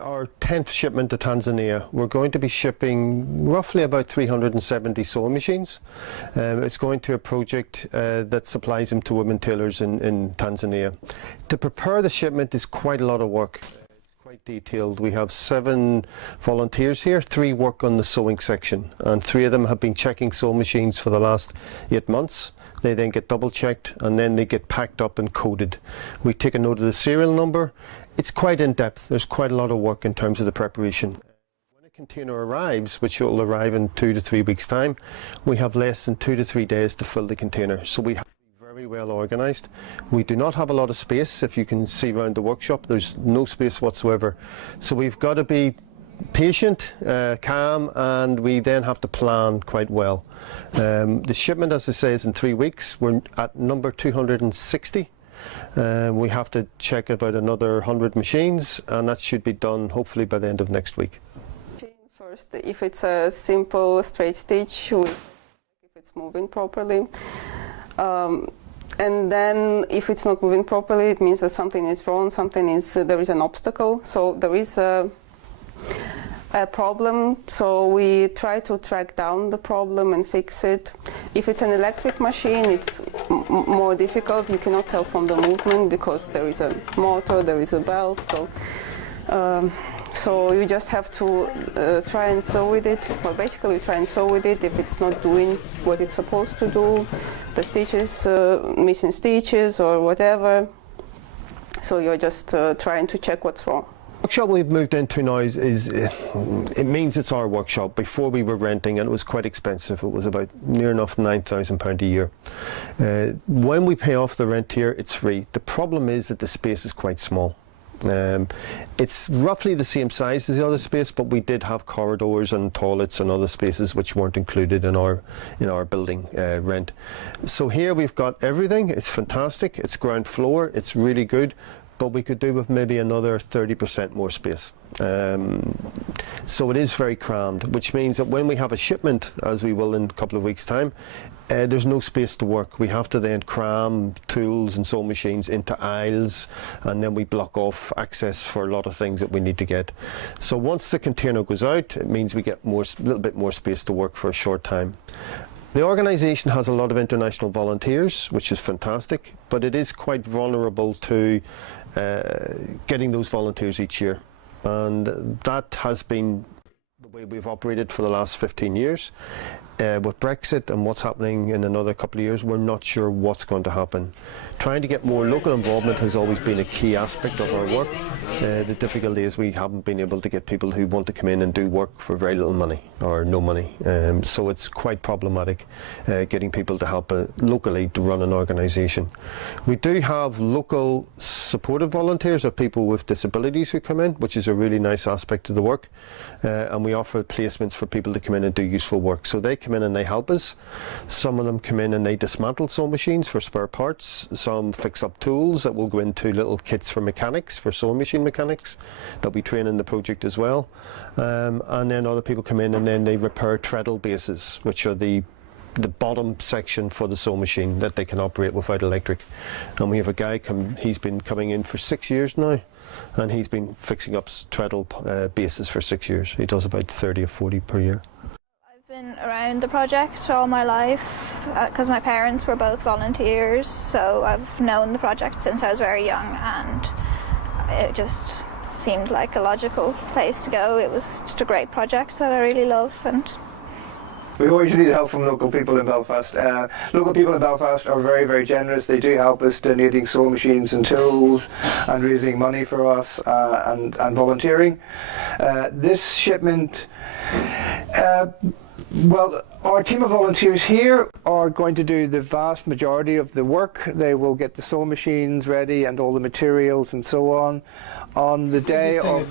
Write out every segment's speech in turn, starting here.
our 10th shipment to Tanzania. We're going to be shipping roughly about 370 sewing machines. It's going to a project that supplies them to women tailors in Tanzania. To prepare the shipment is quite a lot of work. It's quite detailed. We have 7 volunteers here. 3 work on the sewing section, and 3 of them have been checking sewing machines for the last 8 months. They then get double checked and then they get packed up and coded. We take a note of the serial number. It's quite in depth. There's quite a lot of work in terms of the preparation. When a container arrives, which will arrive in 2 to 3 weeks' time, we have less than 2 to 3 days to fill the container. So we have to be very well organised. We do not have a lot of space. If you can see around the workshop, there's no space whatsoever. So we've got to be patient, calm, and we then have to plan quite well. The shipment, as I say, is in 3 weeks. We're at number 260. We have to check about another 100 machines, and that should be done hopefully by the end of next week. First, if it's a simple straight stitch, if it's moving properly. And then if it's not moving properly, it means that something is wrong, there is an obstacle. So there is a problem, so we try to track down the problem and fix it. If it's an electric machine, it's more difficult. You cannot tell from the movement because there is a motor, there is a belt, so you just have to try and sew with it. Well, basically you try and sew with it if it's not doing what it's supposed to do, the stitches, missing stitches or whatever. So you're just trying to check what's wrong. The workshop we've moved into now it means it's our workshop. Before we were renting, and it was quite expensive. It was about near enough £9,000 a year. When we pay off the rent here, it's free. The problem is that the space is quite small. It's roughly the same size as the other space, but we did have corridors and toilets and other spaces which weren't included in our building rent. So here we've got everything. It's fantastic. It's ground floor. It's really good. But we could do with maybe another 30% more space. So it is very crammed, which means that when we have a shipment, as we will in a couple of weeks' time, there's no space to work. We have to then cram tools and sewing machines into aisles, and then we block off access for a lot of things that we need to get. So once the container goes out, it means we get a little bit more space to work for a short time. The organisation has a lot of international volunteers, which is fantastic, but it is quite vulnerable to getting those volunteers each year. And that has been the way we've operated for the last 15 years. With Brexit and what's happening in another couple of years, we're not sure what's going to happen. Trying to get more local involvement has always been a key aspect of our work. The difficulty is we haven't been able to get people who want to come in and do work for very little money or no money. So it's quite problematic getting people to help locally to run an organisation. We do have local supportive volunteers or people with disabilities who come in, which is a really nice aspect of the work. And we offer placements for people to come in and do useful work. So they come in and they help us. Some of them come in and they dismantle sewing machines for spare parts. Some fix up tools that will go into little kits for mechanics, for sewing machine mechanics, that we train in the project as well. And then other people come in and then they repair treadle bases, which are the bottom section for the sewing machine that they can operate without electric. And we have a guy he's been coming in for 6 years now, and he's been fixing up treadle bases for 6 years. He does about 30 or 40 per year. I've been around the project all my life because my parents were both volunteers, so I've known the project since I was very young, and it just seemed like a logical place to go. It was just a great project that I really love. And we always need help from local people in Belfast. Local people in Belfast are very, very generous. They do help us, donating sewing machines and tools and raising money for us and volunteering. This shipment, well, our team of volunteers here are going to do the vast majority of the work. They will get the sewing machines ready and all the materials and so on. On the day of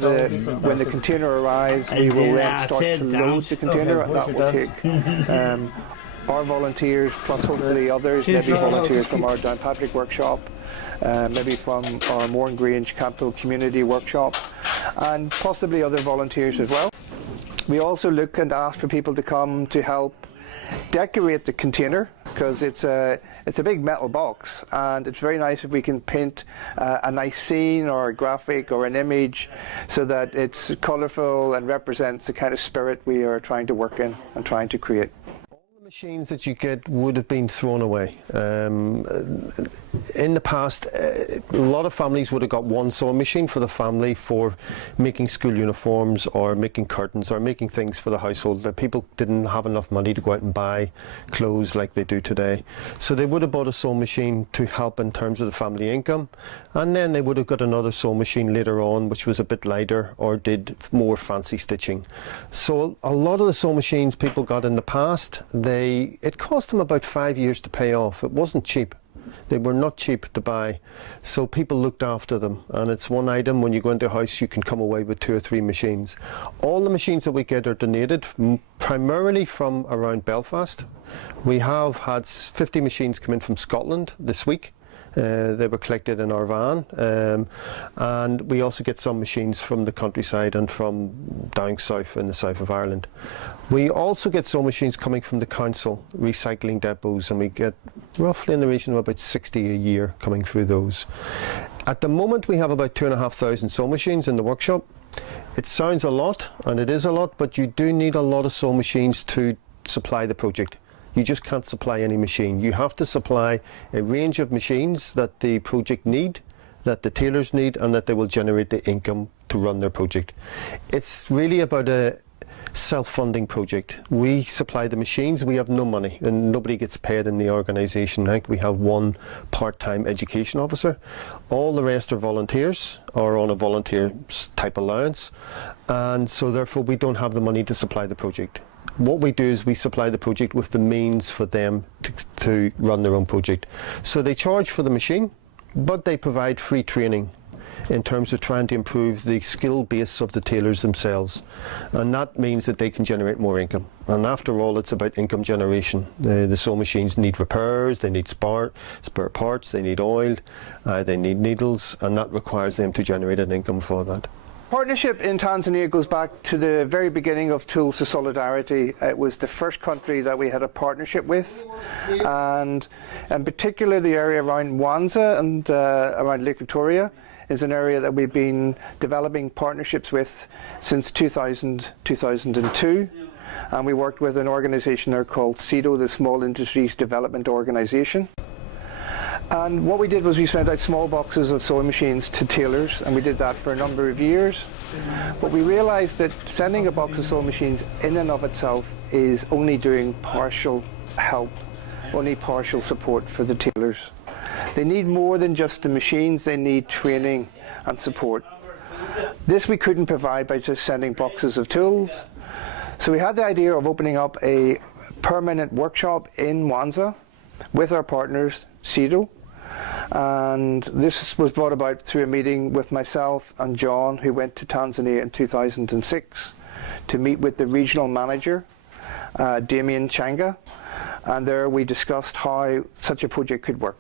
when the container arrives, we will then start to load the container, and that will take our volunteers plus hopefully others, maybe volunteers from our Downpatrick workshop, maybe from our Moorengrange Campbell Community Workshop, and possibly other volunteers as well. We also look and ask for people to come to help decorate the container, because it's a big metal box, and it's very nice if we can paint a nice scene or a graphic or an image so that it's colourful and represents the kind of spirit we are trying to work in and trying to create. Machines that you get would have been thrown away. In the past, a lot of families would have got one sewing machine for the family for making school uniforms or making curtains or making things for the household. That people didn't have enough money to go out and buy clothes like they do today. So they would have bought a sewing machine to help in terms of the family income, and then they would have got another sewing machine later on which was a bit lighter or did more fancy stitching. So a lot of the sewing machines people got in the past, it cost them about 5 years to pay off. It wasn't cheap. They were not cheap to buy. So people looked after them. And it's one item, when you go into a house, you can come away with 2 or 3 machines. All the machines that we get are donated primarily from around Belfast. We have had 50 machines come in from Scotland this week. They were collected in our van, and we also get some machines from the countryside and from down south in the south of Ireland. We also get some machines coming from the council recycling depots, and we get roughly in the region of about 60 a year coming through those. At the moment we have about 2,500 sewing machines in the workshop. It sounds a lot, and it is a lot, but you do need a lot of sewing machines to supply the project. You just can't supply any machine. You have to supply a range of machines that the project need, that the tailors need, and that they will generate the income to run their project. It's really about a self-funding project. We supply the machines, we have no money, and nobody gets paid in the organisation. Like, we have one part-time education officer. All the rest are volunteers or on a volunteer type allowance, and so therefore we don't have the money to supply the project. What we do is we supply the project with the means for them to run their own project. So they charge for the machine, but they provide free training in terms of trying to improve the skill base of the tailors themselves. And that means that they can generate more income. And after all, it's about income generation. The sewing machines need repairs, they need spare parts, they need oil, they need needles, and that requires them to generate an income for that. Partnership in Tanzania goes back to the very beginning of Tools of Solidarity. It was the first country that we had a partnership with, and in particular the area around Mwanza and around Lake Victoria is an area that we've been developing partnerships with since 2002. And we worked with an organisation there called CEDO, the Small Industries Development Organisation. And what we did was we sent out small boxes of sewing machines to tailors, and we did that for a number of years. But we realised that sending a box of sewing machines in and of itself is only doing partial help, only partial support for the tailors. They need more than just the machines, they need training and support. This we couldn't provide by just sending boxes of tools. So we had the idea of opening up a permanent workshop in Mwanza with our partners, CEDO. And this was brought about through a meeting with myself and John, who went to Tanzania in 2006 to meet with the regional manager, Damien Changa, and there we discussed how such a project could work.